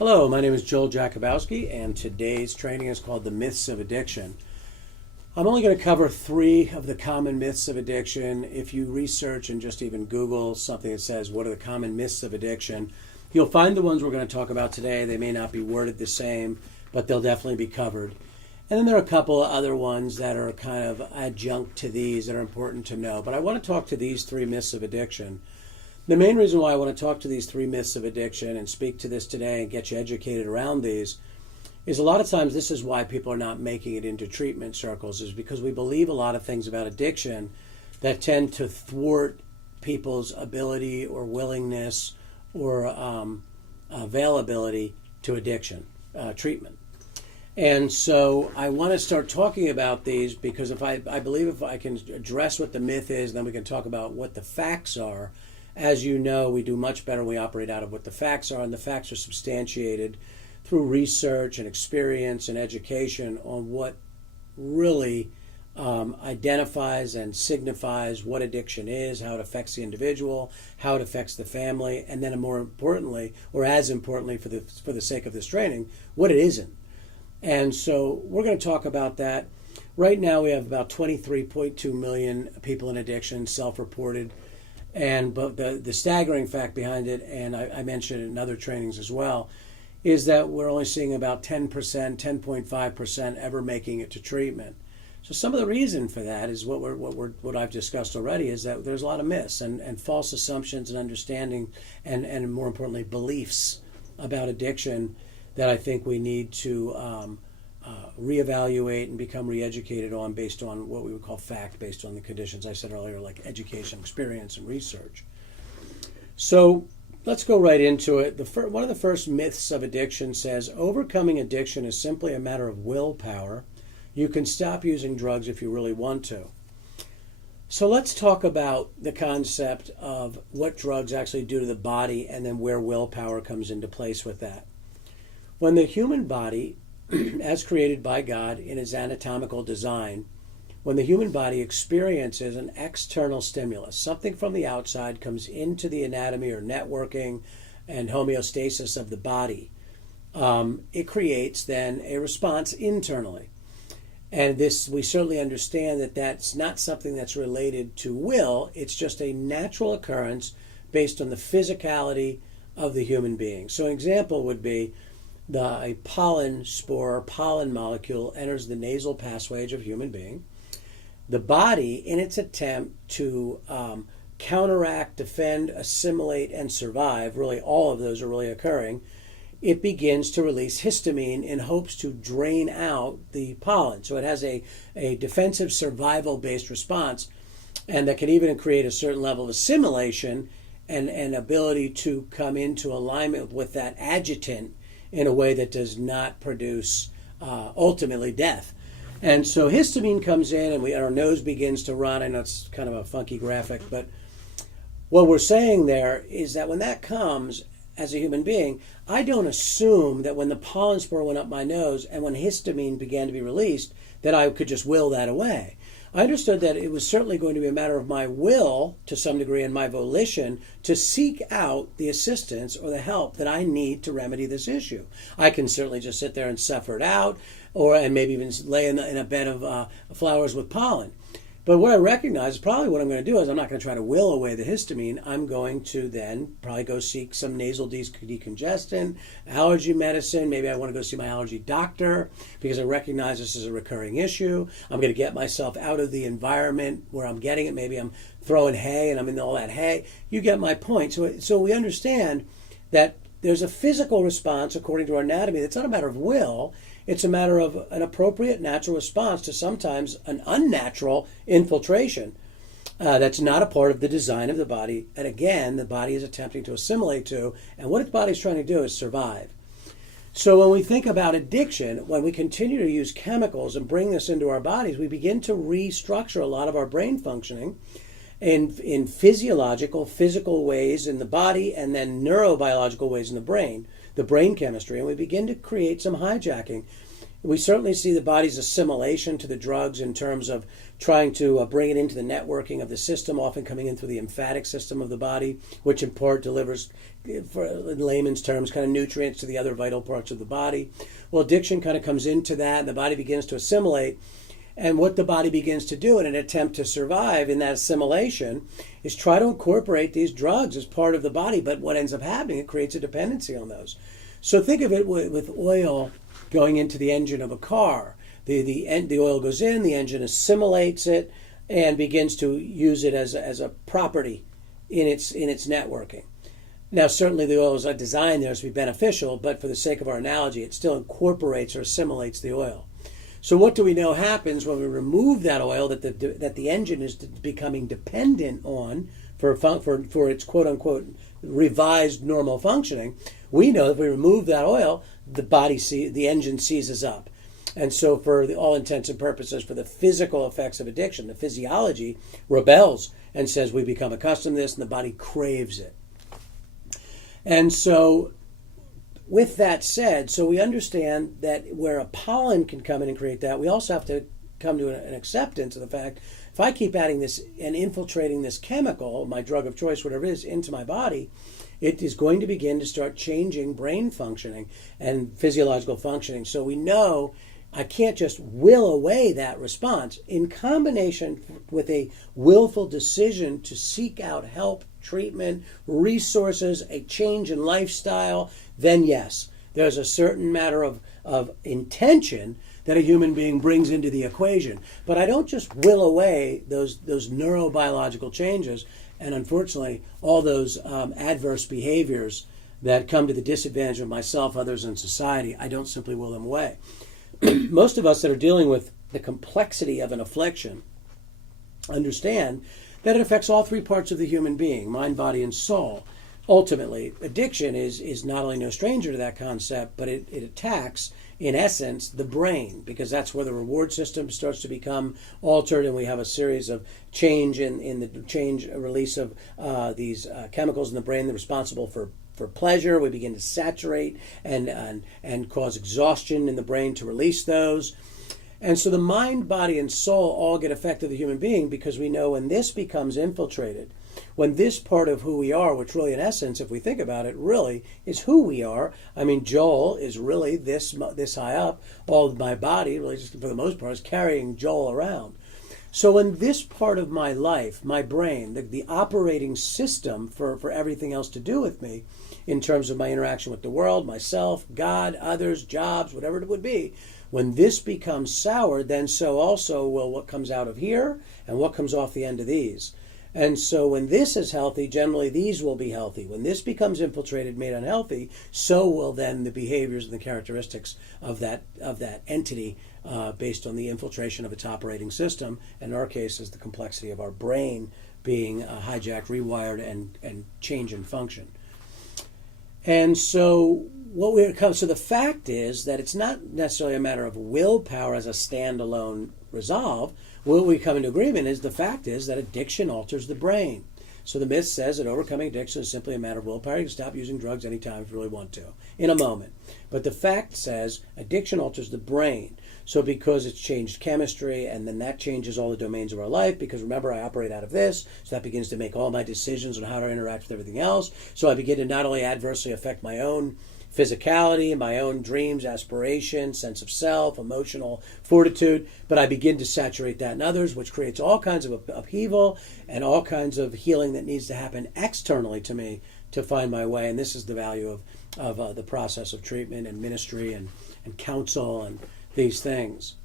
Hello, my name is Joel Jakubowski, and today's training is called The Myths of Addiction. I'm only going to cover 3 of the common myths of addiction. If you research and just even Google something that says, what are the common myths of addiction, you'll find the ones we're going to talk about today. They may not be worded the same, but they'll definitely be covered. And then there are a couple of other ones that are kind of adjunct to these that are important to know. But I want to talk to these 3 myths of addiction. The main reason why I want to talk to these 3 myths of addiction and speak to this today and get you educated around these is a lot of times this is why people are not making it into treatment circles, is because we believe a lot of things about addiction that tend to thwart people's ability or willingness or availability to addiction treatment. And so I want to start talking about these because I believe if I can address what the myth is, then we can talk about what the facts are. As you know, we do much better when we operate out of what the facts are, and the facts are substantiated through research and experience and education on what really identifies and signifies what addiction is, how it affects the individual, how it affects the family, and then more importantly, or as importantly for the sake of this training, what it isn't. And so we're going to talk about that. Right now we have about 23.2 million people in addiction, self-reported. But the staggering fact behind it, and I mentioned it in other trainings as well, is that we're only seeing about 10%, 10.5% ever making it to treatment. So some of the reason for that is what I've discussed already, is that there's a lot of myths and false assumptions and understanding and more importantly beliefs about addiction that I think we need to reevaluate and become reeducated on based on what we would call fact, based on the conditions I said earlier, like education, experience, and research. So let's go right into it. One of the first myths of addiction says overcoming addiction is simply a matter of willpower. You can stop using drugs if you really want to. So let's talk about the concept of what drugs actually do to the body and then where willpower comes into place with that. When the human body, as created by God in its anatomical design, when the human body experiences an external stimulus, something from the outside comes into the anatomy or networking and homeostasis of the body, it creates then a response internally. And this, we certainly understand that that's not something that's related to will. It's just a natural occurrence based on the physicality of the human being. So an example would be a pollen spore or pollen molecule enters the nasal passage of a human being. The body, in its attempt to counteract, defend, assimilate, and survive, really all of those are really occurring, it begins to release histamine in hopes to drain out the pollen. So it has a defensive survival-based response, and that can even create a certain level of assimilation and ability to come into alignment with that adjutant in a way that does not produce ultimately death. And so histamine comes in and our nose begins to run. I know it's kind of a funky graphic, but what we're saying there is that when that comes as a human being, I don't assume that when the pollen spore went up my nose and when histamine began to be released, that I could just will that away. I understood that it was certainly going to be a matter of my will, to some degree, and my volition to seek out the assistance or the help that I need to remedy this issue. I can certainly just sit there and suffer it out, and maybe even lay in a bed of flowers with pollen. But what I recognize, probably what I'm going to do is I'm not going to try to will away the histamine. I'm going to then probably go seek some nasal decongestant, allergy medicine. Maybe I want to go see my allergy doctor because I recognize this is a recurring issue. I'm going to get myself out of the environment where I'm getting it. Maybe I'm throwing hay and I'm in all that hay. You get my point. So we understand that there's a physical response according to our anatomy. That's not a matter of will. It's a matter of an appropriate natural response to sometimes an unnatural infiltration that's not a part of the design of the body. And again, the body is attempting to assimilate to, and what its body is trying to do is survive. So when we think about addiction, when we continue to use chemicals and bring this into our bodies, we begin to restructure a lot of our brain functioning in physiological, physical ways in the body, and then neurobiological ways in the brain chemistry, and we begin to create some hijacking. We certainly see the body's assimilation to the drugs in terms of trying to bring it into the networking of the system, often coming in through the lymphatic system of the body, which in part delivers, for, in layman's terms, kind of nutrients to the other vital parts of the body. Well, addiction kind of comes into that, and the body begins to assimilate. And what the body begins to do in an attempt to survive in that assimilation is try to incorporate these drugs as part of the body. But what ends up happening, it creates a dependency on those. So think of it with oil going into the engine of a car. The oil goes in, the engine assimilates it, and begins to use it as a property in its networking. Now, certainly the oil is not designed there to be beneficial, but for the sake of our analogy, it still incorporates or assimilates the oil. So what do we know happens when we remove that oil that the engine is becoming dependent on for its quote-unquote revised normal functioning? We know if we remove that oil, the engine seizes up. And so for all intents and purposes, for the physical effects of addiction, the physiology rebels and says we become accustomed to this, and the body craves it. And so with that said, so we understand that where a pollen can come in and create that, we also have to come to an acceptance of the fact, if I keep adding this and infiltrating this chemical, my drug of choice, whatever it is, into my body, it is going to begin to start changing brain functioning and physiological functioning. So we know I can't just will away that response. In combination with a willful decision to seek out help, treatment, resources, a change in lifestyle, then yes, there's a certain matter of intention that a human being brings into the equation. But I don't just will away those neurobiological changes and, unfortunately, all those adverse behaviors that come to the disadvantage of myself, others, and society. I don't simply will them away. Most of us that are dealing with the complexity of an affliction understand that it affects all three parts of the human being, mind, body, and soul. Ultimately, addiction is not only no stranger to that concept, but it attacks, in essence, the brain, because that's where the reward system starts to become altered, and we have a series of change in the release of these chemicals in the brain that are responsible for pleasure. We begin to saturate and cause exhaustion in the brain to release those. And so the mind, body, and soul all get affected of the human being, because we know when this becomes infiltrated, when this part of who we are, which really in essence, if we think about it, really is who we are. I mean, Joel is really this high up. All of my body, really just for the most part, is carrying Joel around. So in this part of my life, my brain, the operating system for everything else to do with me, in terms of my interaction with the world, myself, God, others, jobs, whatever it would be, when this becomes sour, then so also will what comes out of here and what comes off the end of these. And so when this is healthy, generally these will be healthy. When this becomes infiltrated, made unhealthy, so will then the behaviors and the characteristics of that entity based on the infiltration of its operating system. And in our case, is the complexity of our brain being hijacked, rewired, and change in function. And so so the fact is that it's not necessarily a matter of willpower as a standalone resolve. What we come into agreement is the fact is that addiction alters the brain. So the myth says that overcoming addiction is simply a matter of willpower. You can stop using drugs anytime if you really want to, in a moment. But the fact says addiction alters the brain. So because it's changed chemistry, and then that changes all the domains of our life, because remember, I operate out of this, so that begins to make all my decisions on how to interact with everything else. So I begin to not only adversely affect my own physicality, my own dreams, aspirations, sense of self, emotional fortitude, but I begin to saturate that in others, which creates all kinds of upheaval and all kinds of healing that needs to happen externally to me to find my way. And this is the value of the process of treatment and ministry and counsel and these things.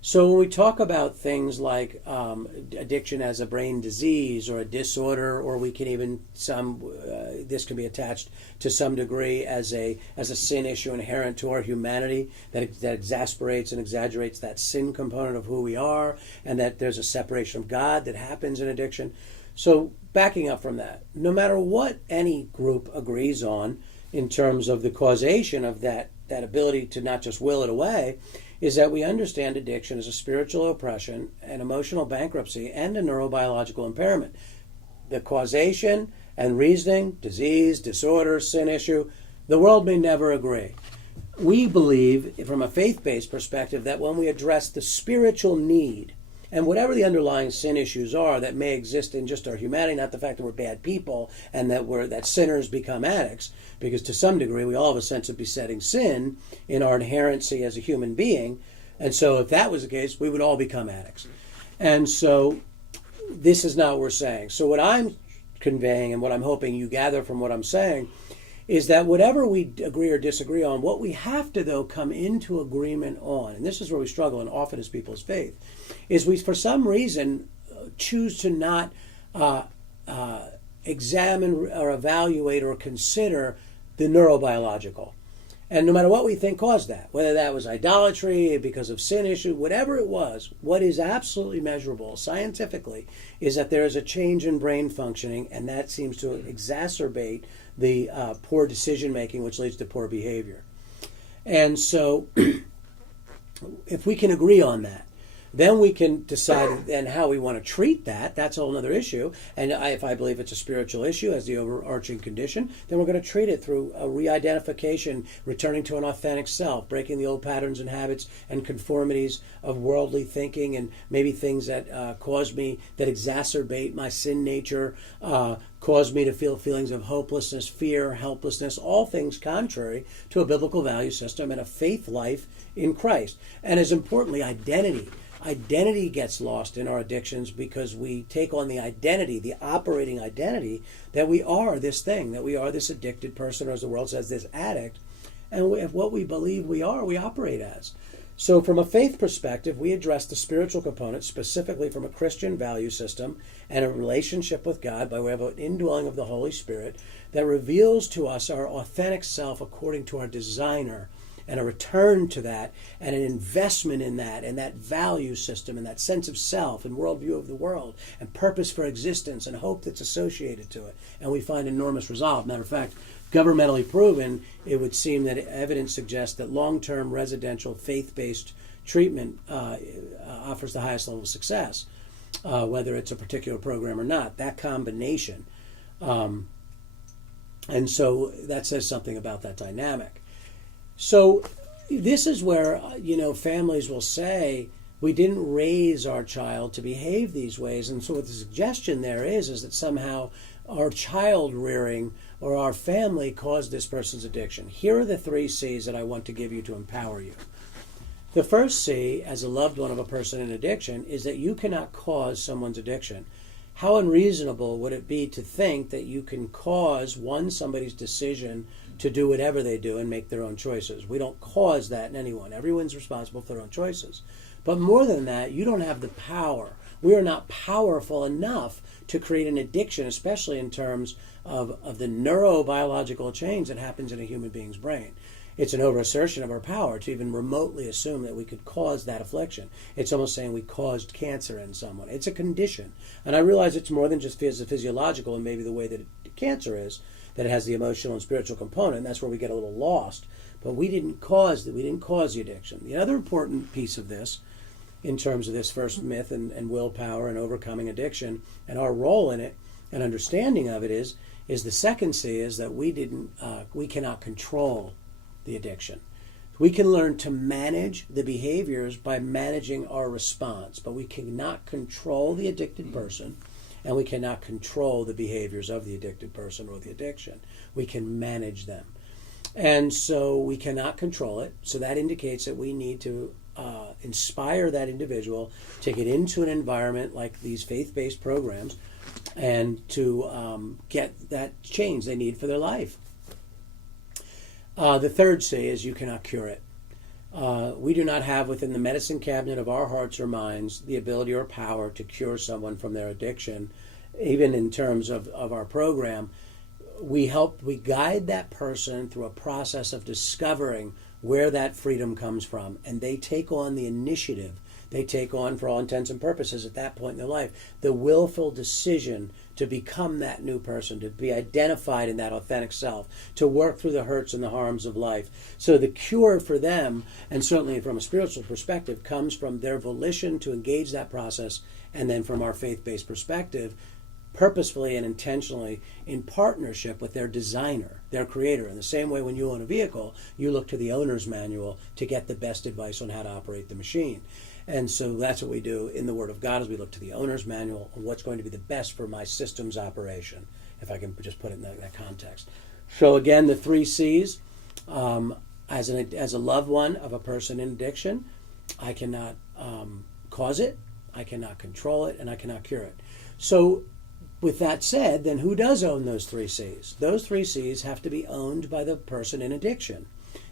So when we talk about things like addiction as a brain disease or a disorder, or we can even this can be attached to some degree as a sin issue inherent to our humanity that exasperates and exaggerates that sin component of who we are, and that there's a separation of God that happens in addiction. So backing up from that, no matter what any group agrees on in terms of the causation of that ability to not just will it away, is that we understand addiction as a spiritual oppression, an emotional bankruptcy, and a neurobiological impairment. The causation and reasoning, disease, disorder, sin issue, the world may never agree. we believe, from a faith-based perspective, that when we address the spiritual need, and whatever the underlying sin issues are that may exist in just our humanity, not the fact that we're bad people and that sinners become addicts, because to some degree we all have a sense of besetting sin in our inherency as a human being, and so if that was the case, we would all become addicts. And so this is not what we're saying. So what I'm conveying and what I'm hoping you gather from what I'm saying is that whatever we agree or disagree on, what we have to, though, come into agreement on, and this is where we struggle and often as people's faith, is we, for some reason, choose to not examine or evaluate or consider the neurobiological. And no matter what we think caused that, whether that was idolatry, because of sin issue, whatever it was, what is absolutely measurable scientifically is that there is a change in brain functioning, and that seems to exacerbate the poor decision making, which leads to poor behavior. And so if we can agree on that, then we can decide then how we want to treat that. That's a whole other issue. And if I believe it's a spiritual issue as the overarching condition, then we're going to treat it through a re-identification, returning to an authentic self, breaking the old patterns and habits and conformities of worldly thinking and maybe things that cause me, that exacerbate my sin nature, cause me to feel feelings of hopelessness, fear, helplessness, all things contrary to a biblical value system and a faith life in Christ. And as importantly, identity. Identity gets lost in our addictions because we take on the identity, the operating identity, that we are this thing, that we are this addicted person, or as the world says, this addict. And if what we believe we are, we operate as. So from a faith perspective, we address the spiritual component specifically from a Christian value system and a relationship with God by way of an indwelling of the Holy Spirit that reveals to us our authentic self according to our designer, and a return to that and an investment in that and that value system and that sense of self and worldview of the world and purpose for existence and hope that's associated to it. And we find enormous resolve. Matter of fact, governmentally proven, it would seem that evidence suggests that long-term residential faith-based treatment offers the highest level of success, whether it's a particular program or not, that combination. And so that says something about that dynamic. So this is where, families will say, we didn't raise our child to behave these ways. And so what the suggestion there is that somehow our child rearing or our family caused this person's addiction. Here are the 3 C's that I want to give you to empower you. The first C, as a loved one of a person in addiction, is that you cannot cause someone's addiction. How unreasonable would it be to think that you can cause somebody's decision to do whatever they do and make their own choices? We don't cause that in anyone. Everyone's responsible for their own choices. But more than that, you don't have the power. We are not powerful enough to create an addiction, especially in terms of the neurobiological change that happens in a human being's brain. It's an overassertion of our power to even remotely assume that we could cause that affliction. It's almost saying we caused cancer in someone. It's a condition. And I realize it's more than just physiological and maybe the way that cancer is, that it has the emotional and spiritual component, and that's where we get a little lost. But we didn't cause the addiction. The other important piece of this, in terms of this first myth and willpower and overcoming addiction and our role in it and understanding of it is the second C is that we cannot control the addiction. We can learn to manage the behaviors by managing our response, but we cannot control the addicted person, and we cannot control the behaviors of the addicted person or the addiction. We can manage them. And so we cannot control it, so that indicates that we need to inspire that individual, take it into an environment like these faith-based programs, and to get that change they need for their life. The third C is you cannot cure it. We do not have within the medicine cabinet of our hearts or minds the ability or power to cure someone from their addiction. Even in terms of our program, we guide that person through a process of discovering where that freedom comes from, and they take on the initiative. They take on, for all intents and purposes at that point in their life, the willful decision to become that new person, to be identified in that authentic self, to work through the hurts and the harms of life. So the cure for them, and certainly from a spiritual perspective, comes from their volition to engage that process, and then from our faith-based perspective, purposefully and intentionally in partnership with their designer, their creator. In the same way, when you own a vehicle, you look to the owner's manual to get the best advice on how to operate the machine. And so that's what we do in the Word of God, is we look to the owner's manual on what's going to be the best for my system's operation, if I can just put it in that context. So again, the 3 C's. As a loved one of a person in addiction, I cannot cause it, I cannot control it, and I cannot cure it. So with that said, then who does own those 3 C's? Those 3 C's have to be owned by the person in addiction.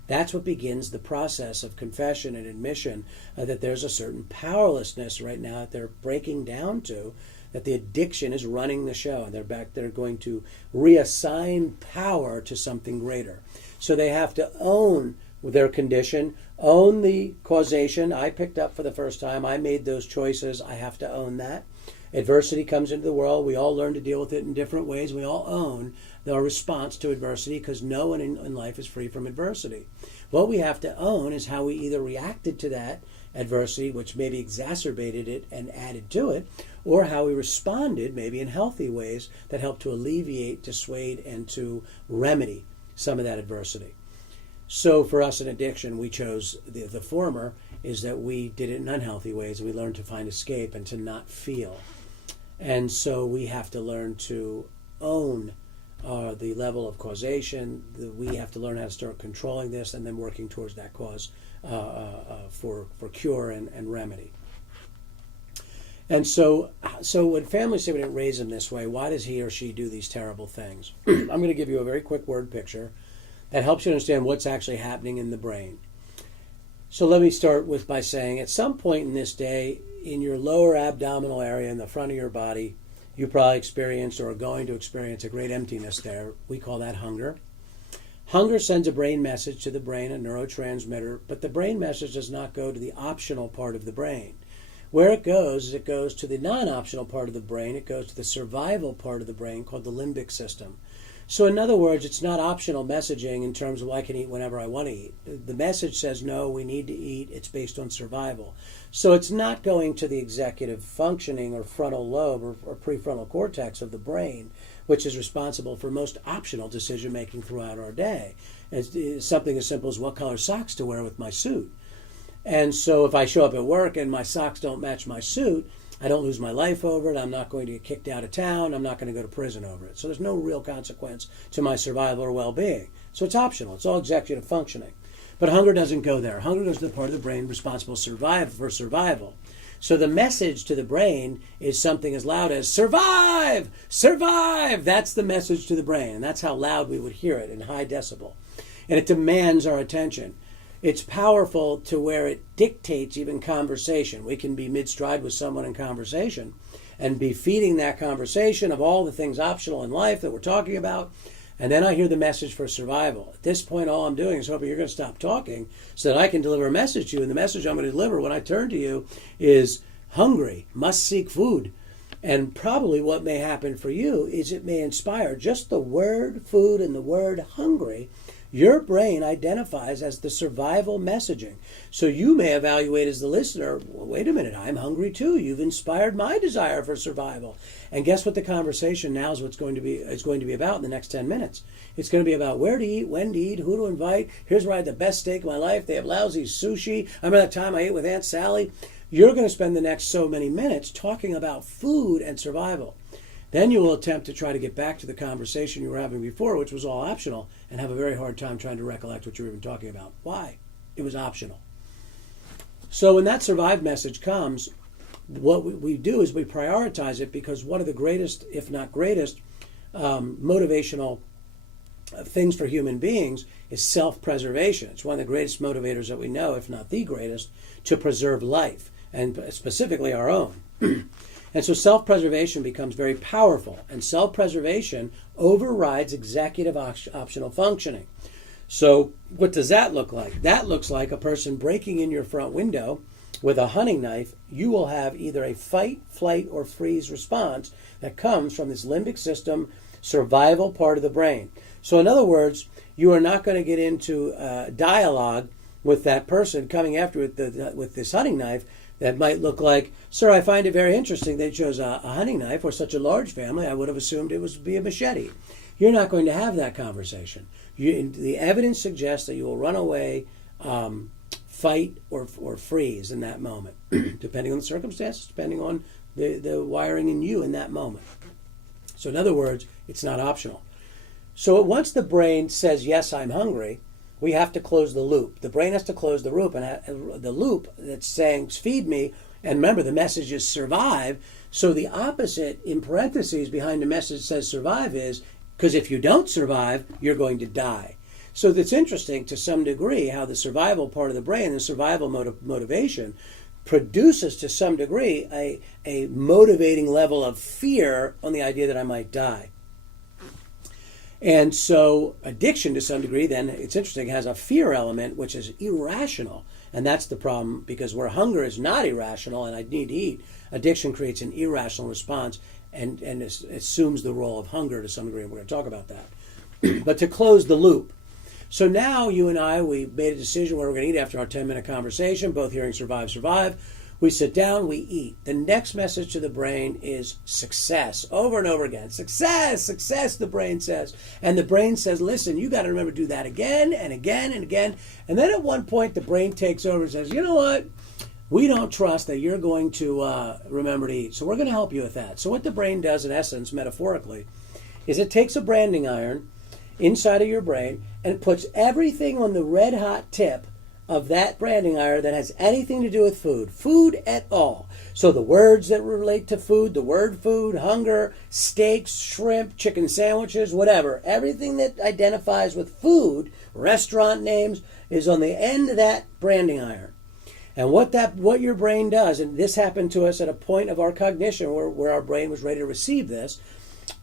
That's what begins the process of confession and admission that there's a certain powerlessness right now that they're breaking down to, that the addiction is running the show, and they're going to reassign power to something greater. So they have to own their condition, own the causation. I picked up for the first time. I made those choices. I have to own that. Adversity comes into the world. We all learn to deal with it in different ways. We all own our response to adversity, because no one in life is free from adversity. What we have to own is how we either reacted to that adversity, which maybe exacerbated it and added to it, or how we responded maybe in healthy ways that helped to alleviate, dissuade, and to remedy some of that adversity. So for us in addiction, we chose the former, is that we did it in unhealthy ways. We learned to find escape and to not feel. And so we have to learn to own the level of causation. We have to learn how to start controlling this and then working towards that cause for cure and remedy. And so when families say we didn't raise him this way, why does he or she do these terrible things? I'm going to give you a very quick word picture that helps you understand what's actually happening in the brain. So let me start by saying, at some point in this day, in your lower abdominal area in the front of your body, you probably experienced or are going to experience a great emptiness there. We call that hunger. Hunger sends a brain message to the brain, a neurotransmitter, but the brain message does not go to the optional part of the brain. Where it goes is it goes to the non-optional part of the brain. It goes to the survival part of the brain called the limbic system. So in other words, it's not optional messaging in terms of I can eat whenever I want to eat. The message says, no, we need to eat. It's based on survival. So it's not going to the executive functioning or frontal lobe or prefrontal cortex of the brain, which is responsible for most optional decision making throughout our day. It's something as simple as what color socks to wear with my suit. And so if I show up at work and my socks don't match my suit, I don't lose my life over it. I'm not going to get kicked out of town. I'm not going to go to prison over it. So there's no real consequence to my survival or well-being. So it's optional. It's all executive functioning. But hunger doesn't go there. Hunger goes to the part of the brain responsible for survival. So the message to the brain is something as loud as, survive! Survive! That's the message to the brain. And that's how loud we would hear it, in high decibel. And it demands our attention. It's powerful to where it dictates even conversation. We can be mid-stride with someone in conversation and be feeding that conversation of all the things optional in life that we're talking about. And then I hear the message for survival. At this point, all I'm doing is hoping you're going to stop talking so that I can deliver a message to you. And the message I'm going to deliver when I turn to you is hungry, must seek food. And probably what may happen for you is it may inspire just the word food and the word hungry. Your brain identifies as the survival messaging. So you may evaluate as the listener, well, wait a minute, I'm hungry too. You've inspired my desire for survival. And guess what the conversation now is going to be about in the next 10 minutes. It's going to be about where to eat, when to eat, who to invite. Here's where I had the best steak of my life. They have lousy sushi. I remember that time I ate with Aunt Sally. You're going to spend the next so many minutes talking about food and survival. Then you will attempt to try to get back to the conversation you were having before, which was all optional, and have a very hard time trying to recollect what you were even talking about. Why? It was optional. So when that survive message comes, what we do is we prioritize it, because one of the greatest, if not greatest, motivational things for human beings is self-preservation. It's one of the greatest motivators that we know, if not the greatest, to preserve life, and specifically our own. And so self-preservation becomes very powerful, and self-preservation overrides executive optional functioning. So what does that look like? That looks like a person breaking in your front window with a hunting knife. You will have either a fight, flight, or freeze response that comes from this limbic system survival part of the brain. So in other words, you are not going to get into dialogue with that person coming after with this hunting knife. That might look like, sir, I find it very interesting they chose a hunting knife. We're such a large family, I would have assumed it was be a machete. You're not going to have that conversation. The evidence suggests that you will run away, fight, or freeze in that moment, depending on the circumstances, depending on the wiring in you in that moment. So in other words, it's not optional. So once the brain says, yes, I'm hungry, we have to close the loop. The brain has to close the loop, and the loop that's saying, feed me, and remember, the message is survive. So the opposite, in parentheses, behind the message that says survive is, because if you don't survive, you're going to die. So it's interesting to some degree how the survival part of the brain, the survival motivation, produces to some degree a motivating level of fear on the idea that I might die. And so addiction to some degree, then, it's interesting, has a fear element which is irrational. And that's the problem, because where hunger is not irrational and I need to eat, addiction creates an irrational response and assumes the role of hunger to some degree, and we're going to talk about that. But to close the loop. So now you and I, we made a decision what we're going to eat after our 10-minute conversation, both hearing survive, survive. We sit down, we eat. The next message to the brain is success, over and over again. Success, success, the brain says. And the brain says, listen, you got to remember to do that again and again and again. And then at one point, the brain takes over and says, you know what? We don't trust that you're going to remember to eat. So we're going to help you with that. So what the brain does, in essence, metaphorically, is it takes a branding iron inside of your brain and puts everything on the red hot tip of that branding iron that has anything to do with food at all. So the words that relate to food, the word food, hunger, steaks, shrimp, chicken sandwiches, whatever, everything that identifies with food, restaurant names, is on the end of that branding iron. And what your brain does, and this happened to us at a point of our cognition where our brain was ready to receive this,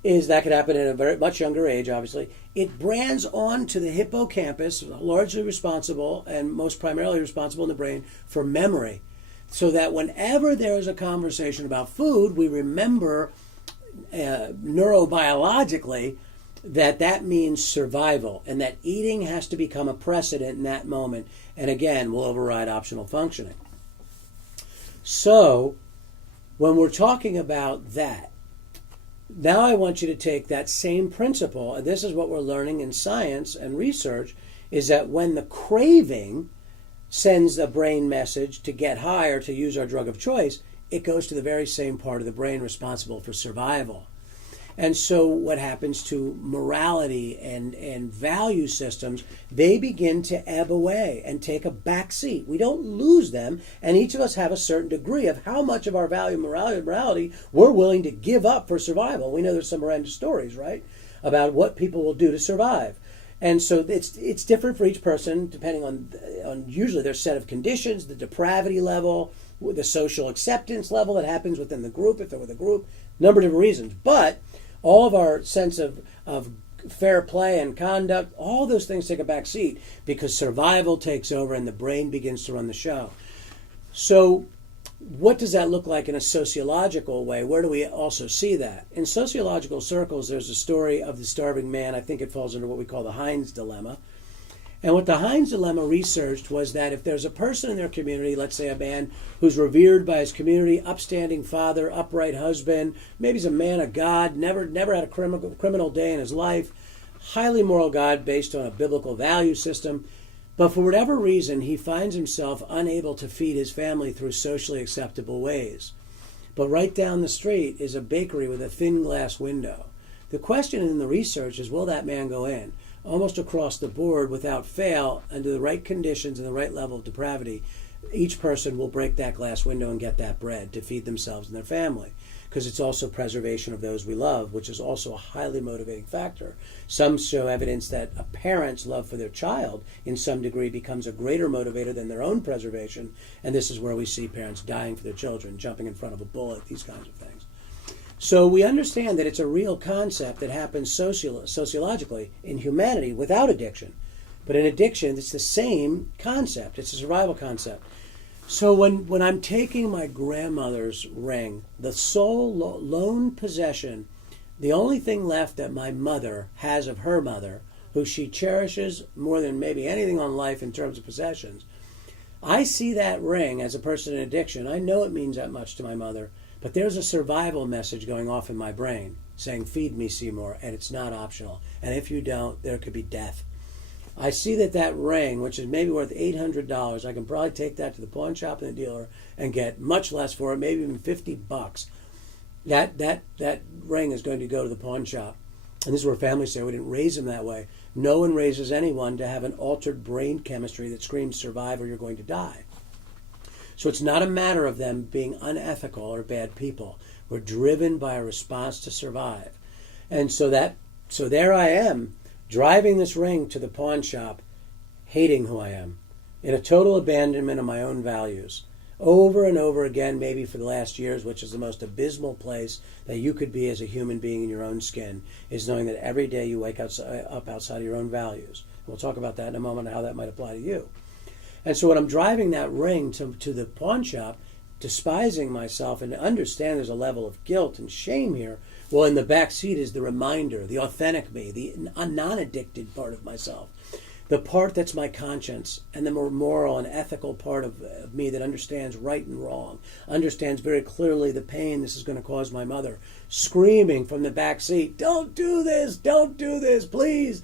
is that could happen at a very much younger age, obviously. It brands onto the hippocampus, largely responsible and most primarily responsible in the brain for memory. So that whenever there is a conversation about food, we remember neurobiologically that means survival, and that eating has to become a precedent in that moment, and again, will override optional functioning. So when we're talking about that, now I want you to take that same principle, and this is what we're learning in science and research, is that when the craving sends a brain message to get high or to use our drug of choice, it goes to the very same part of the brain responsible for survival. And so what happens to morality and value systems, they begin to ebb away and take a back seat. We don't lose them, and each of us have a certain degree of how much of our value morality we're willing to give up for survival. We know there's some horrendous stories, right, about what people will do to survive. And so it's different for each person depending on usually their set of conditions, the depravity level, the social acceptance level that happens within the group, if they're with a group, number of different reasons. But all of our sense of fair play and conduct, all those things take a back seat because survival takes over and the brain begins to run the show. So what does that look like in a sociological way? Where do we also see that? In sociological circles, there's a story of the starving man. I think it falls under what we call the Heinz dilemma. And what the Heinz dilemma researched was that if there's a person in their community, let's say a man who's revered by his community, upstanding father, upright husband, maybe he's a man of God, never had a criminal day in his life, highly moral God based on a biblical value system, but for whatever reason, he finds himself unable to feed his family through socially acceptable ways. But right down the street is a bakery with a thin glass window. The question in the research is, will that man go in? Almost across the board, without fail, under the right conditions and the right level of depravity, each person will break that glass window and get that bread to feed themselves and their family, because it's also preservation of those we love, which is also a highly motivating factor. Some show evidence that a parent's love for their child in some degree becomes a greater motivator than their own preservation, and this is where we see parents dying for their children, jumping in front of a bullet, these kinds of things. So we understand that it's a real concept that happens sociologically in humanity without addiction. But in addiction, it's the same concept. It's a survival concept. So when I'm taking my grandmother's ring, the sole lone possession, the only thing left that my mother has of her mother, who she cherishes more than maybe anything on life in terms of possessions, I see that ring as a person in addiction. I know it means that much to my mother, but there's a survival message going off in my brain saying, feed me, Seymour, and it's not optional. And if you don't, there could be death. I see that ring, which is maybe worth $800, I can probably take that to the pawn shop and the dealer and get much less for it, maybe even $50. That ring is going to go to the pawn shop. And this is where families say, we didn't raise them that way. No one raises anyone to have an altered brain chemistry that screams survive or you're going to die. So it's not a matter of them being unethical or bad people. We're driven by a response to survive. And so there I am, driving this ring to the pawn shop, hating who I am, in a total abandonment of my own values. Over and over again, maybe for the last years, which is the most abysmal place that you could be as a human being in your own skin, is knowing that every day you wake up outside of your own values. We'll talk about that in a moment, how that might apply to you. And so when I'm driving that ring to the pawn shop, despising myself, and to understand there's a level of guilt and shame here, well, in the back seat is the reminder, the authentic me, the non-addicted part of myself. The part that's my conscience, and the more moral and ethical part of me that understands right and wrong, understands very clearly the pain this is going to cause my mother, screaming from the back seat, don't do this, please.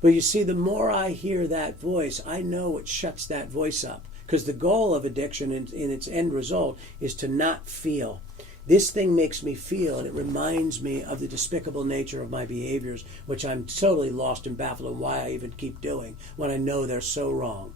But you see, the more I hear that voice, I know it shuts that voice up. Because the goal of addiction in its end result is to not feel. This thing makes me feel, and it reminds me of the despicable nature of my behaviors, which I'm totally lost and baffled on why I even keep doing when I know they're so wrong.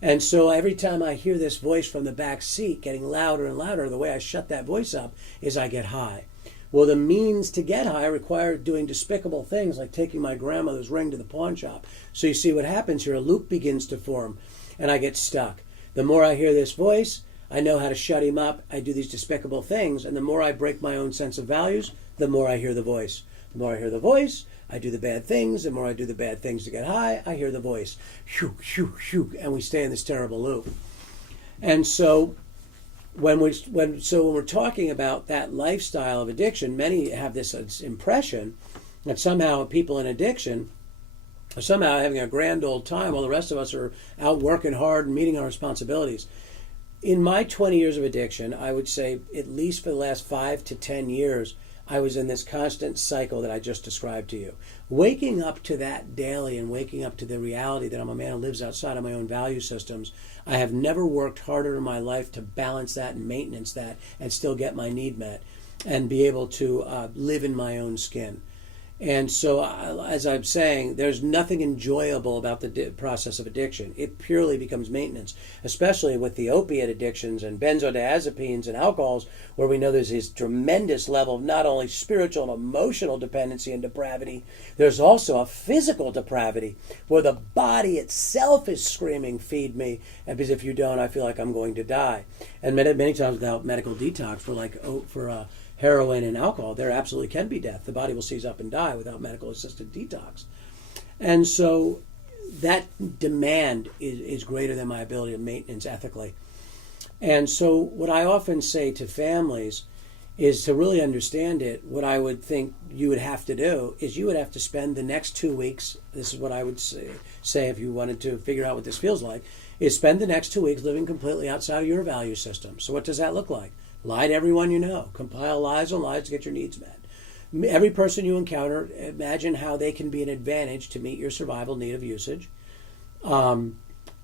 And so every time I hear this voice from the back seat getting louder and louder, the way I shut that voice up is I get high. Well, the means to get high require doing despicable things like taking my grandmother's ring to the pawn shop. So you see what happens here, a loop begins to form, and I get stuck. The more I hear this voice, I know how to shut him up. I do these despicable things. And the more I break my own sense of values, the more I hear the voice. The more I hear the voice, I do the bad things. The more I do the bad things to get high, I hear the voice. Shoo, shoo, shoo. And we stay in this terrible loop. And so when we're talking about that lifestyle of addiction, many have this impression that somehow people in addiction are somehow having a grand old time while the rest of us are out working hard and meeting our responsibilities. In my 20 years of addiction, I would say at least for the last 5 to 10 years, I was in this constant cycle that I just described to you. Waking up to that daily and waking up to the reality that I'm a man who lives outside of my own value systems, I have never worked harder in my life to balance that and maintenance that and still get my need met and be able to live in my own skin. And so, as I'm saying, there's nothing enjoyable about the process of addiction. It purely becomes maintenance, especially with the opiate addictions and benzodiazepines and alcohols, where we know there's this tremendous level of not only spiritual and emotional dependency and depravity, there's also a physical depravity, where the body itself is screaming, feed me, and because if you don't, I feel like I'm going to die. And many times without medical detox, for heroin and alcohol, there absolutely can be death. The body will seize up and die without medical assisted detox. And so that demand is greater than my ability to maintenance ethically. And so what I often say to families is to really understand it, what I would think you would have to do is you would have to spend the next 2 weeks, this is what I would say if you wanted to figure out what this feels like, is spend the next 2 weeks living completely outside of your value system. So what does that look like? Lie to everyone you know. Compile lies on lies to get your needs met. Every person you encounter, imagine how they can be an advantage to meet your survival need of usage.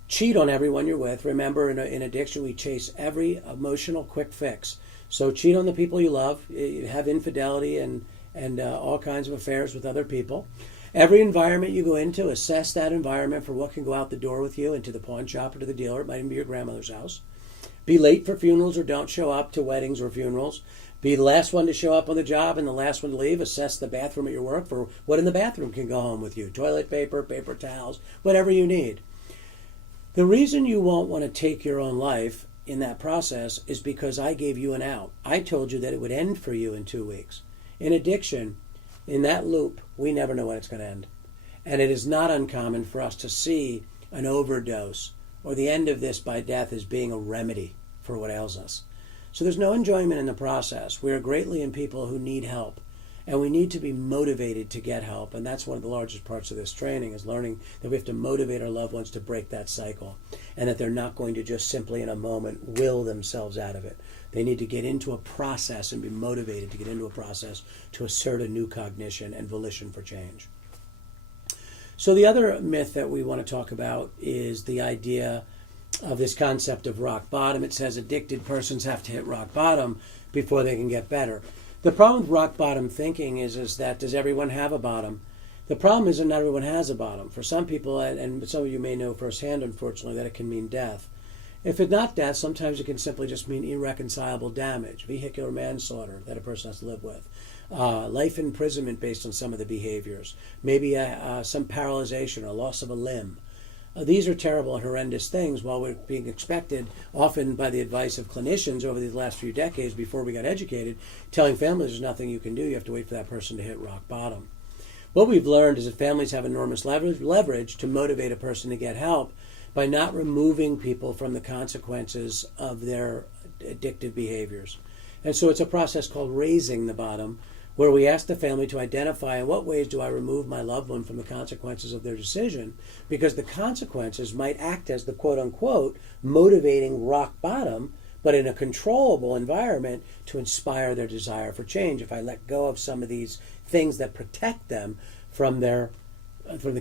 Cheat on everyone you're with. Remember, in addiction, we chase every emotional quick fix. So cheat on the people you love. You have infidelity and all kinds of affairs with other people. Every environment you go into, assess that environment for what can go out the door with you into the pawn shop or to the dealer. It might even be your grandmother's house. Be late for funerals or don't show up to weddings or funerals. Be the last one to show up on the job and the last one to leave. Assess the bathroom at your work for what in the bathroom can go home with you. Toilet paper, paper towels, whatever you need. The reason you won't want to take your own life in that process is because I gave you an out. I told you that it would end for you in 2 weeks. In addiction, in that loop, we never know when it's going to end. And it is not uncommon for us to see an overdose or the end of this by death as being a remedy for what ails us. So there's no enjoyment in the process. We are greatly in people who need help, and we need to be motivated to get help. And that's one of the largest parts of this training, is learning that we have to motivate our loved ones to break that cycle. and that they're not going to just simply in a moment will themselves out of it. They need to get into a process and be motivated to get into a process to assert a new cognition and volition for change. So the other myth that we want to talk about is the idea of this concept of rock bottom. It says addicted persons have to hit rock bottom before they can get better. The problem with rock bottom thinking is that does everyone have a bottom? The problem is that not everyone has a bottom. For some people, and some of you may know firsthand, unfortunately, that it can mean death. If it's not death, sometimes it can simply just mean irreconcilable damage, vehicular manslaughter that a person has to live with, life imprisonment based on some of the behaviors, maybe some paralyzation or loss of a limb. These are terrible and horrendous things while we're being expected, often by the advice of clinicians over these last few decades before we got educated, telling families there's nothing you can do, you have to wait for that person to hit rock bottom. What we've learned is that families have enormous leverage to motivate a person to get help by not removing people from the consequences of their addictive behaviors. And so it's a process called raising the bottom, where we ask the family to identify in what ways do I remove my loved one from the consequences of their decision, because the consequences might act as the quote-unquote motivating rock bottom, but in a controllable environment to inspire their desire for change if I let go of some of these things that protect them from the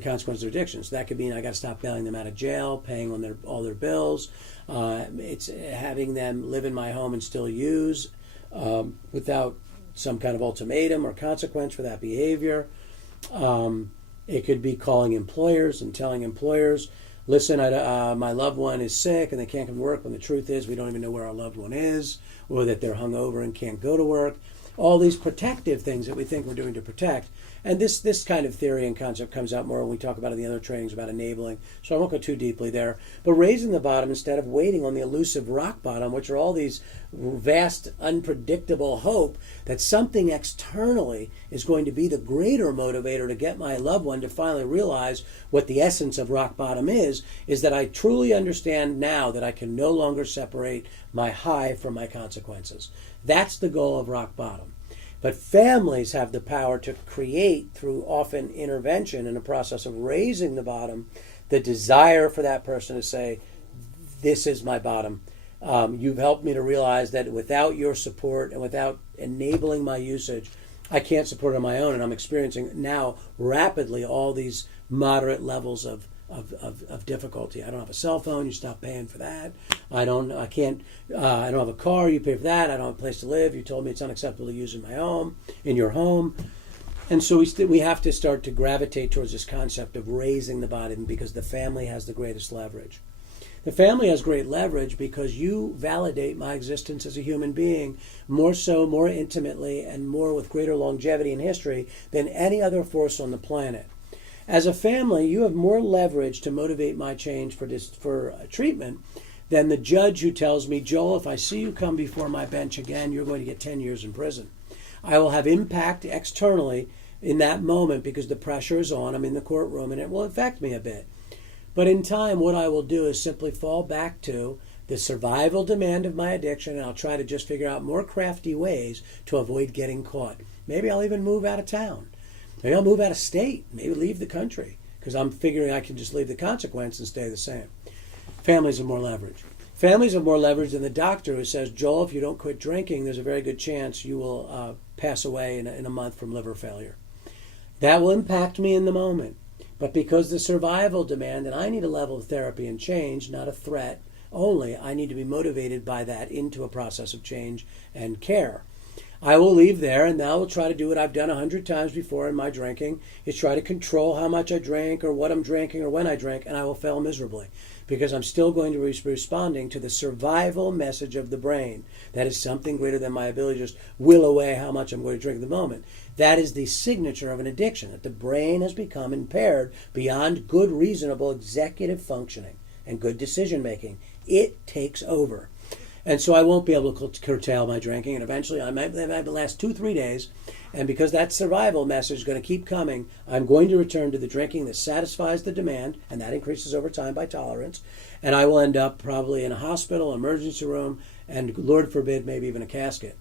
consequences of addictions. That could mean I got to stop bailing them out of jail, paying on all their bills. It's having them live in my home and still use without some kind of ultimatum or consequence for that behavior. It could be calling employers and telling employers, listen, my loved one is sick and they can't come to work, when the truth is we don't even know where our loved one is, or that they're hungover and can't go to work. All these protective things that we think we're doing to protect. And this kind of theory and concept comes out more when we talk about in the other trainings about enabling. So I won't go too deeply there. But raising the bottom instead of waiting on the elusive rock bottom, which are all these vast, unpredictable hope that something externally is going to be the greater motivator to get my loved one to finally realize what the essence of rock bottom is that I truly understand now that I can no longer separate my high from my consequences. That's the goal of rock bottom. But families have the power to create, through often intervention in a process of raising the bottom, the desire for that person to say, this is my bottom. You've helped me to realize that without your support and without enabling my usage, I can't support it on my own. And I'm experiencing now rapidly all these moderate levels of difficulty. I don't have a cell phone, you stop paying for that. I don't have a car, you pay for that. I don't have a place to live, you told me it's unacceptable to use in your home. And so we have to start to gravitate towards this concept of raising the bottom, because the family has the greatest leverage. The family has great leverage because you validate my existence as a human being more intimately, and more with greater longevity and history than any other force on the planet. As a family, you have more leverage to motivate my change for treatment than the judge who tells me, Joel, if I see you come before my bench again, you're going to get 10 years in prison. I will have impact externally in that moment because the pressure is on. I'm in the courtroom and it will affect me a bit. But in time, what I will do is simply fall back to the survival demand of my addiction, and I'll try to just figure out more crafty ways to avoid getting caught. Maybe I'll even move out of town. Maybe I'll move out of state, maybe leave the country, because I'm figuring I can just leave the consequence and stay the same. Families have more leverage. Families have more leverage than the doctor who says, Joel, if you don't quit drinking, there's a very good chance you will pass away in a month from liver failure. That will impact me in the moment. But because the survival demand, and I need a level of therapy and change, not a threat only, I need to be motivated by that into a process of change and care. I will leave there, and now I will try to do what I've done 100 times before in my drinking, is try to control how much I drink or what I'm drinking or when I drink, and I will fail miserably because I'm still going to be responding to the survival message of the brain. That is something greater than my ability to just will away how much I'm going to drink at the moment. That is the signature of an addiction, that the brain has become impaired beyond good, reasonable executive functioning and good decision making. It takes over. And so I won't be able to curtail my drinking, and eventually I might last 2-3 days. And because that survival message is going to keep coming, I'm going to return to the drinking that satisfies the demand, and that increases over time by tolerance. And I will end up probably in a hospital, emergency room, and Lord forbid, maybe even a casket.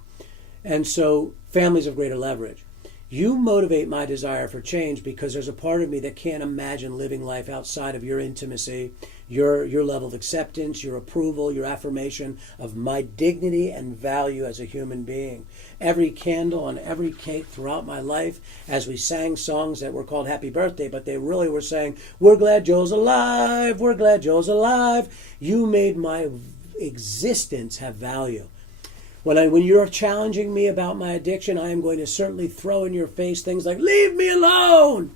And so families have greater leverage. You motivate my desire for change because there's a part of me that can't imagine living life outside of your intimacy, your level of acceptance, your approval, your affirmation of my dignity and value as a human being. Every candle on every cake throughout my life, as we sang songs that were called Happy Birthday, but they really were saying, we're glad Joe's alive, we're glad Joe's alive. You made my existence have value. When you're challenging me about my addiction, I am going to certainly throw in your face things like, leave me alone.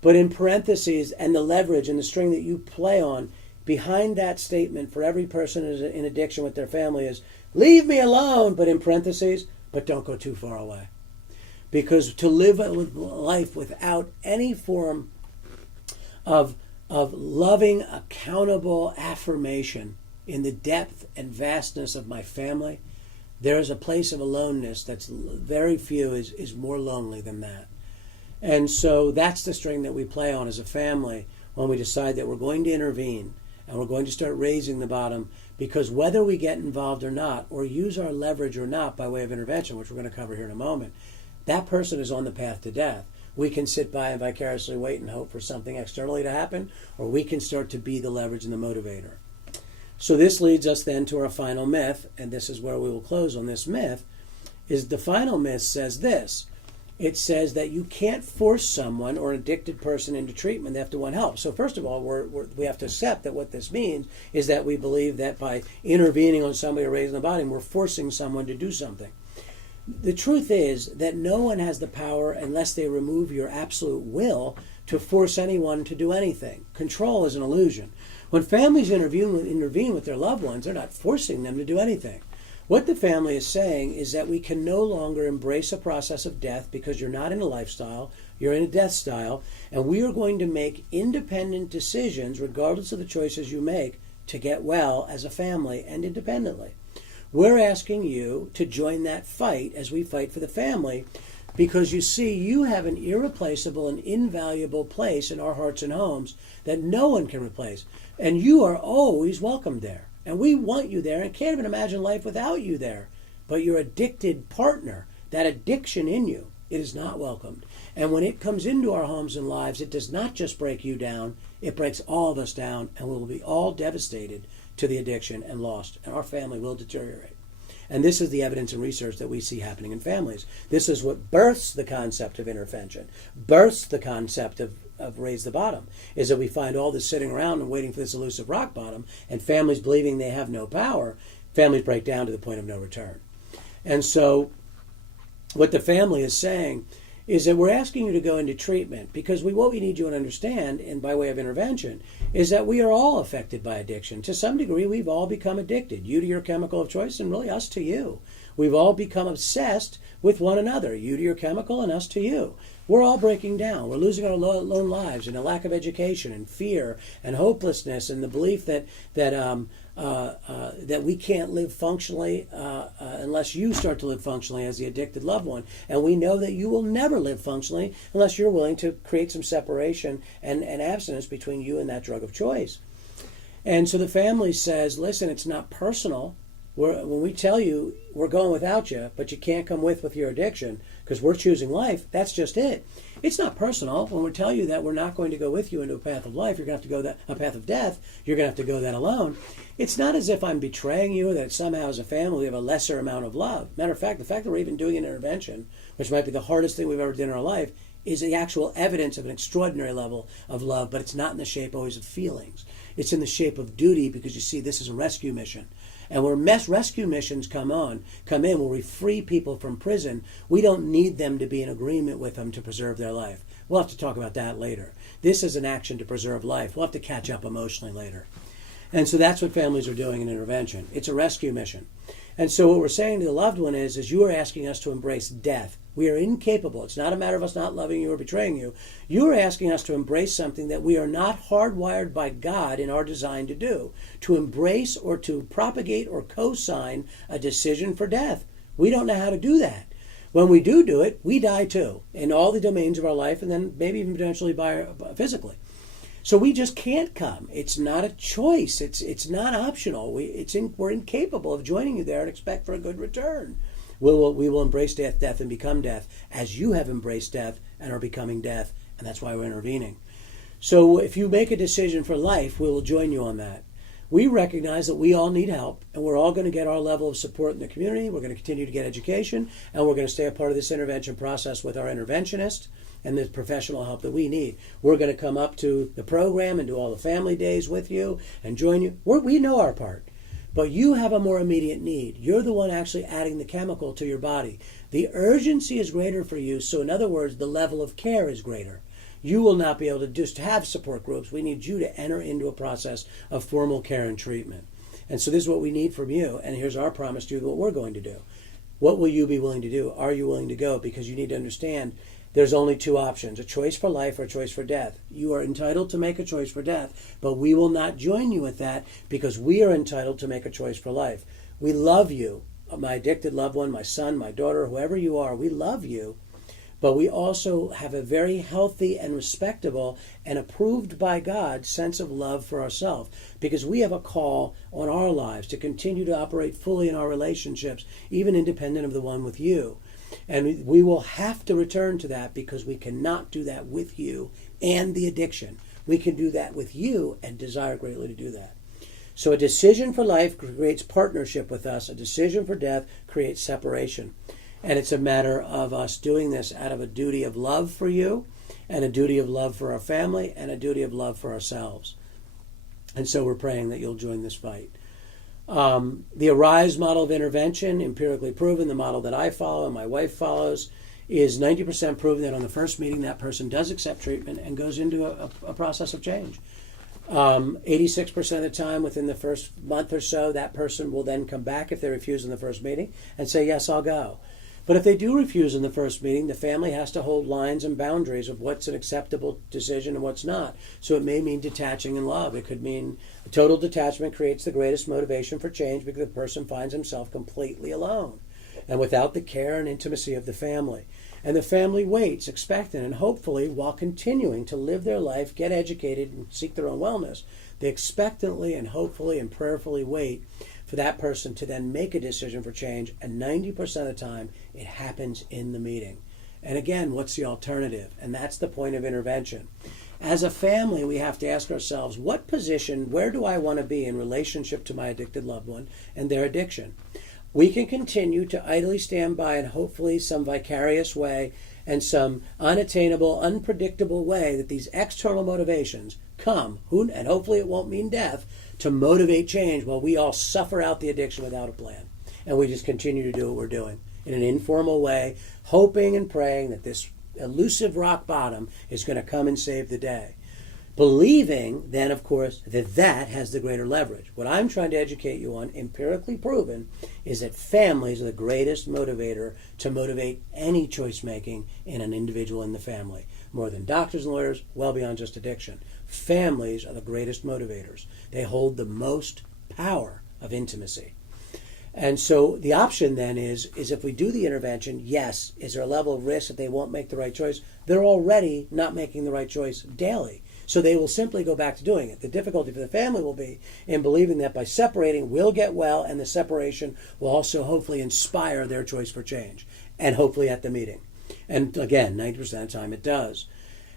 But in parentheses, and the leverage and the string that you play on behind that statement for every person in addiction with their family is, leave me alone, but in parentheses, but don't go too far away. Because to live life without any form of loving, accountable affirmation in the depth and vastness of my family, there is a place of aloneness that's very few is more lonely than that. And so that's the string that we play on as a family when we decide that we're going to intervene and we're going to start raising the bottom, because whether we get involved or not, or use our leverage or not by way of intervention, which we're going to cover here in a moment, that person is on the path to death. We can sit by and vicariously wait and hope for something externally to happen, or we can start to be the leverage and the motivator. So this leads us then to our final myth, and this is where we will close on this myth, is the final myth says this. It says that you can't force someone or an addicted person into treatment. They have to want help. So first of all, we have to accept that what this means is that we believe that by intervening on somebody or raising the bottom, we're forcing someone to do something. The truth is that no one has the power, unless they remove your absolute will, to force anyone to do anything. Control is an illusion. When families intervene with their loved ones, they're not forcing them to do anything. What the family is saying is that we can no longer embrace a process of death because you're not in a lifestyle, you're in a death style, and we are going to make independent decisions, regardless of the choices you make, to get well as a family and independently. We're asking you to join that fight as we fight for the family, because you see, you have an irreplaceable and invaluable place in our hearts and homes that no one can replace. And you are always welcome there. And we want you there and can't even imagine life without you there. But your addicted partner, that addiction in you, it is not welcomed. And when it comes into our homes and lives, it does not just break you down, it breaks all of us down, and we will be all devastated to the addiction and lost, and our family will deteriorate. And this is the evidence and research that we see happening in families. This is what births the concept of intervention, births the concept of raise the bottom, is that we find all this sitting around and waiting for this elusive rock bottom, and families believing they have no power, families break down to the point of no return. And so what the family is saying is that we're asking you to go into treatment because what we need you to understand, and by way of intervention, is that we are all affected by addiction. To some degree, we've all become addicted. You to your chemical of choice, and really us to you. We've all become obsessed with one another. You to your chemical, and us to you. We're all breaking down. We're losing our lone lives, and a lack of education, and fear, and hopelessness, and the belief that we can't live functionally unless you start to live functionally as the addicted loved one. And we know that you will never live functionally unless you're willing to create some separation and abstinence between you and that drug of choice. And so the family says, listen, it's not personal. When we tell you we're going without you, but you can't come with your addiction because we're choosing life, that's just it. It's not personal. When we tell you that we're not going to go with you into a path of life, you're going to have to go a path of death, you're going to have to go that alone. It's not as if I'm betraying you or that somehow as a family we have a lesser amount of love. Matter of fact, the fact that we're even doing an intervention, which might be the hardest thing we've ever done in our life, is the actual evidence of an extraordinary level of love, but it's not in the shape always of feelings. It's in the shape of duty, because you see, this is a rescue mission. And where rescue missions come in, where we free people from prison, we don't need them to be in agreement with them to preserve their life. We'll have to talk about that later. This is an action to preserve life. We'll have to catch up emotionally later. And so that's what families are doing in intervention. It's a rescue mission. And so what we're saying to the loved one is you are asking us to embrace death. We are incapable. It's not a matter of us not loving you or betraying you. You are asking us to embrace something that we are not hardwired by God in our design to do, to embrace or to propagate or co-sign a decision for death. We don't know how to do that. When we do it, we die too, in all the domains of our life, and then maybe even potentially physically. So we just can't come. It's not a choice. It's not optional. We're incapable of joining you there and expect for a good return. We will embrace death, and become death, as you have embraced death and are becoming death, and that's why we're intervening. So if you make a decision for life, we will join you on that. We recognize that we all need help, and we're all going to get our level of support in the community. We're going to continue to get education, and we're going to stay a part of this intervention process with our interventionist and the professional help that we need. We're going to come up to the program and do all the family days with you and join you. We know our part, but you have a more immediate need. You're the one actually adding the chemical to your body. The urgency is greater for you, so in other words, the level of care is greater. You will not be able to just have support groups. We need you to enter into a process of formal care and treatment. And so this is what we need from you, and here's our promise to you what we're going to do. What will you be willing to do? Are you willing to go? Because you need to understand there's only two options, a choice for life or a choice for death. You are entitled to make a choice for death, but we will not join you with that because we are entitled to make a choice for life. We love you, my addicted loved one, my son, my daughter, whoever you are, we love you, but we also have a very healthy and respectable and approved by God sense of love for ourselves because we have a call on our lives to continue to operate fully in our relationships, even independent of the one with you. And we will have to return to that because we cannot do that with you and the addiction. We can do that with you and desire greatly to do that. So a decision for life creates partnership with us. A decision for death creates separation. And it's a matter of us doing this out of a duty of love for you and a duty of love for our family and a duty of love for ourselves. And so we're praying that you'll join this fight. The ARISE model of intervention, empirically proven, the model that I follow and my wife follows, is 90% proven that on the first meeting that person does accept treatment and goes into a process of change. 86% of the time within the first month or so, that person will then come back if they refuse in the first meeting and say, yes, I'll go. But if they do refuse in the first meeting, the family has to hold lines and boundaries of what's an acceptable decision and what's not. So it may mean detaching in love. It could mean total detachment creates the greatest motivation for change because the person finds himself completely alone and without the care and intimacy of the family. And the family waits, expectant, and hopefully, while continuing to live their life, get educated, and seek their own wellness, they expectantly and hopefully and prayerfully wait for that person to then make a decision for change, and 90% of the time, it happens in the meeting. And again, what's the alternative? And that's the point of intervention. As a family, we have to ask ourselves, what position, where do I want to be in relationship to my addicted loved one and their addiction? We can continue to idly stand by in hopefully some vicarious way and some unattainable, unpredictable way that these external motivations come, and hopefully it won't mean death, to motivate change while we all suffer out the addiction without a plan. And we just continue to do what we're doing in an informal way, hoping and praying that this elusive rock bottom is going to come and save the day. Believing, then, of course, that has the greater leverage. What I'm trying to educate you on, empirically proven, is that families are the greatest motivator to motivate any choice making in an individual in the family. More than doctors and lawyers, well beyond just addiction. Families are the greatest motivators. They hold the most power of intimacy. And so the option then is if we do the intervention, yes, is there a level of risk that they won't make the right choice? They're already not making the right choice daily. So they will simply go back to doing it. The difficulty for the family will be in believing that by separating, we'll get well, and the separation will also hopefully inspire their choice for change, and hopefully at the meeting. And again, 90% of the time it does.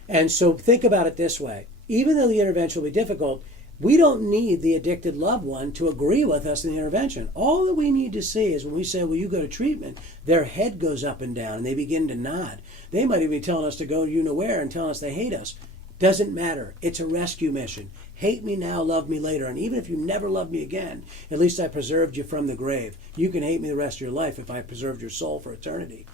And so think about it this way. Even though the intervention will be difficult, we don't need the addicted loved one to agree with us in the intervention. All that we need to see is when we say, will you go to treatment, their head goes up and down and they begin to nod. They might even be telling us to go you know where and telling us they hate us. Doesn't matter. It's a rescue mission. Hate me now, love me later. And even if you never love me again, at least I preserved you from the grave. You can hate me the rest of your life if I preserved your soul for eternity.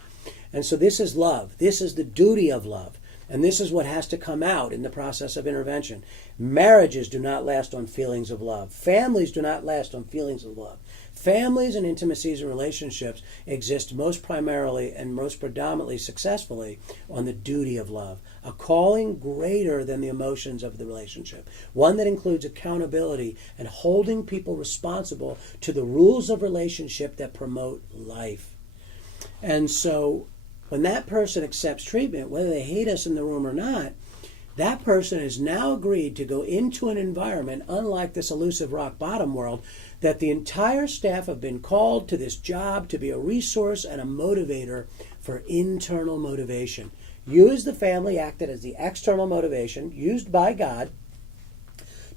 And so this is love. This is the duty of love. And this is what has to come out in the process of intervention. Marriages do not last on feelings of love. Families do not last on feelings of love. Families and intimacies and relationships exist most primarily and most predominantly successfully on the duty of love, a calling greater than the emotions of the relationship, one that includes accountability and holding people responsible to the rules of relationship that promote life. And so when that person accepts treatment, whether they hate us in the room or not, That person has now agreed to go into an environment, unlike this elusive rock bottom world, that the entire staff have been called to this job to be a resource and a motivator for internal motivation. You as the family acted as the external motivation used by God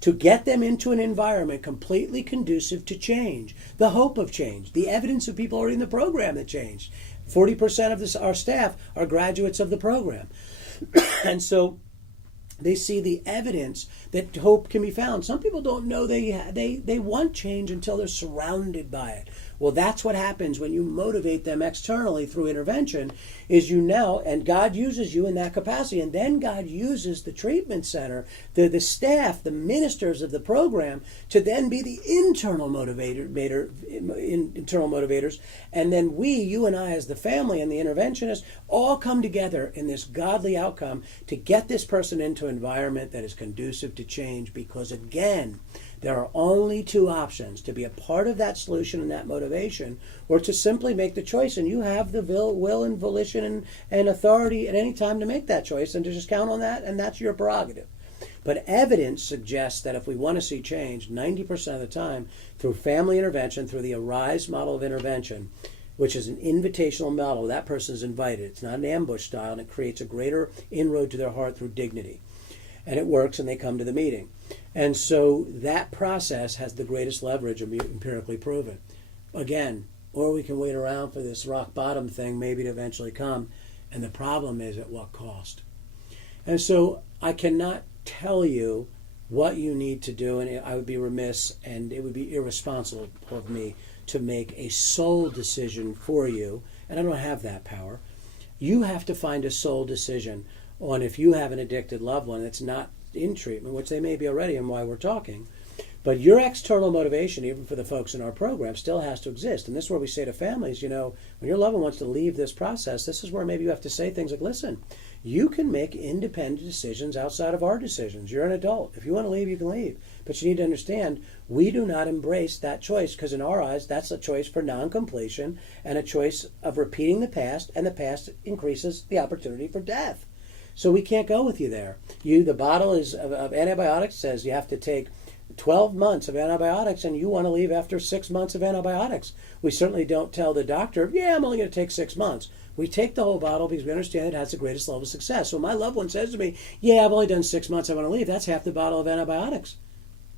to get them into an environment completely conducive to change, the hope of change, the evidence of people already in the program that changed. 40% of our staff are graduates of the program. And so they see the evidence that hope can be found. Some people don't know they want change until they're surrounded by it. Well, that's what happens when you motivate them externally through intervention, is and God uses you in that capacity. And then God uses the treatment center, the staff, the ministers of the program to then be the internal motivators. And then you and I as the family and the interventionist all come together in this godly outcome to get this person into an environment that is conducive to change, because again, there are only two options: to be a part of that solution and that motivation, or to simply make the choice. And you have the will and volition and authority at any time to make that choice and to just count on that, and that's your prerogative. But evidence suggests that if we want to see change, 90% of the time, through family intervention, through the ARISE model of intervention, which is an invitational model, that person is invited. It's not an ambush style, and it creates a greater inroad to their heart through dignity. And it works, and they come to the meeting. And so that process has the greatest leverage, empirically proven. Again, or we can wait around for this rock bottom thing maybe to eventually come. And the problem is, at what cost? And so I cannot tell you what you need to do, and I would be remiss and it would be irresponsible of me to make a sole decision for you, and I don't have that power. You have to find a sole decision on if you have an addicted loved one that's not in treatment, which they may be already and why we're talking. But your external motivation, even for the folks in our program, still has to exist. And this is where we say to families, when your loved one wants to leave this process, this is where maybe you have to say things like, listen, you can make independent decisions outside of our decisions. You're an adult. If you want to leave, you can leave. But you need to understand, we do not embrace that choice, because in our eyes, that's a choice for non-completion and a choice of repeating the past, and the past increases the opportunity for death. So we can't go with you there. The bottle of antibiotics says you have to take 12 months of antibiotics, and you want to leave after 6 months of antibiotics. We certainly don't tell the doctor, I'm only going to take 6 months. We take the whole bottle because we understand it has the greatest level of success. So my loved one says to me, I've only done 6 months, I want to leave. That's half the bottle of antibiotics.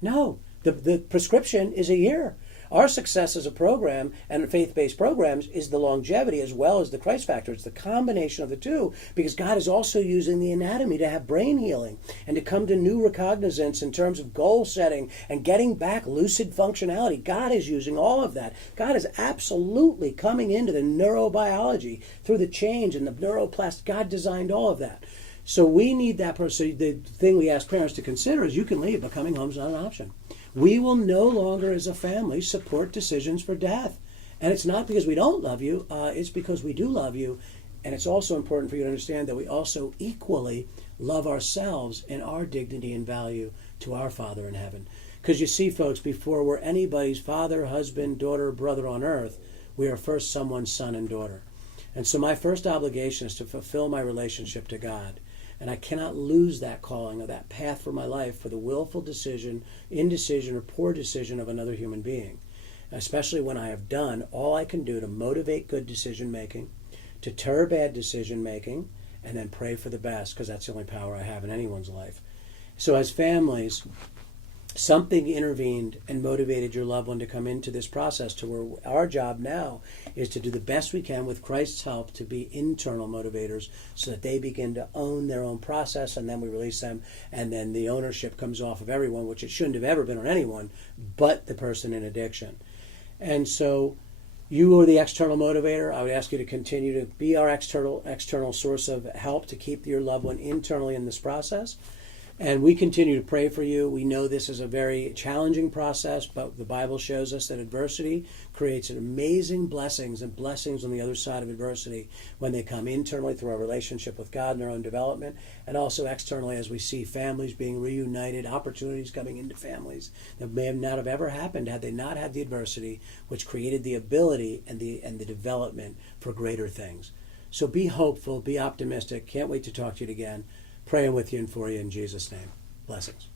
No, the prescription is a year. Our success as a program and faith-based programs is the longevity as well as the Christ factor. It's the combination of the two, because God is also using the anatomy to have brain healing and to come to new recognizance in terms of goal setting and getting back lucid functionality. God is using all of that. God is absolutely coming into the neurobiology through the change and the neuroplasticity. God designed all of that. So we need that person. The thing we ask parents to consider is, you can leave, but coming home is not an option. We will no longer, as a family, support decisions for death. And it's not because we don't love you, it's because we do love you. And it's also important for you to understand that we also equally love ourselves and our dignity and value to our Father in heaven. Because you see, folks, before we're anybody's father, husband, daughter, brother on earth, we are first someone's son and daughter. And so my first obligation is to fulfill my relationship to God. And I cannot lose that calling or that path for my life for the willful decision, indecision, or poor decision of another human being. Especially when I have done all I can do to motivate good decision making, to deter bad decision making, and then pray for the best, because that's the only power I have in anyone's life. So as families, something intervened and motivated your loved one to come into this process, to where our job now is to do the best we can with Christ's help to be internal motivators, so that they begin to own their own process, and then we release them, and then the ownership comes off of everyone, which it shouldn't have ever been on anyone but the person in addiction. And so you are the external motivator. I would ask you to continue to be our external source of help to keep your loved one internally in this process. And we continue to pray for you. We know this is a very challenging process, but the Bible shows us that adversity creates amazing blessings, and blessings on the other side of adversity when they come internally through our relationship with God and our own development, and also externally as we see families being reunited, opportunities coming into families that may not have ever happened had they not had the adversity, which created the ability and the development for greater things. So be hopeful, be optimistic. Can't wait to talk to you again. praying with you and for you in Jesus' name. Blessings.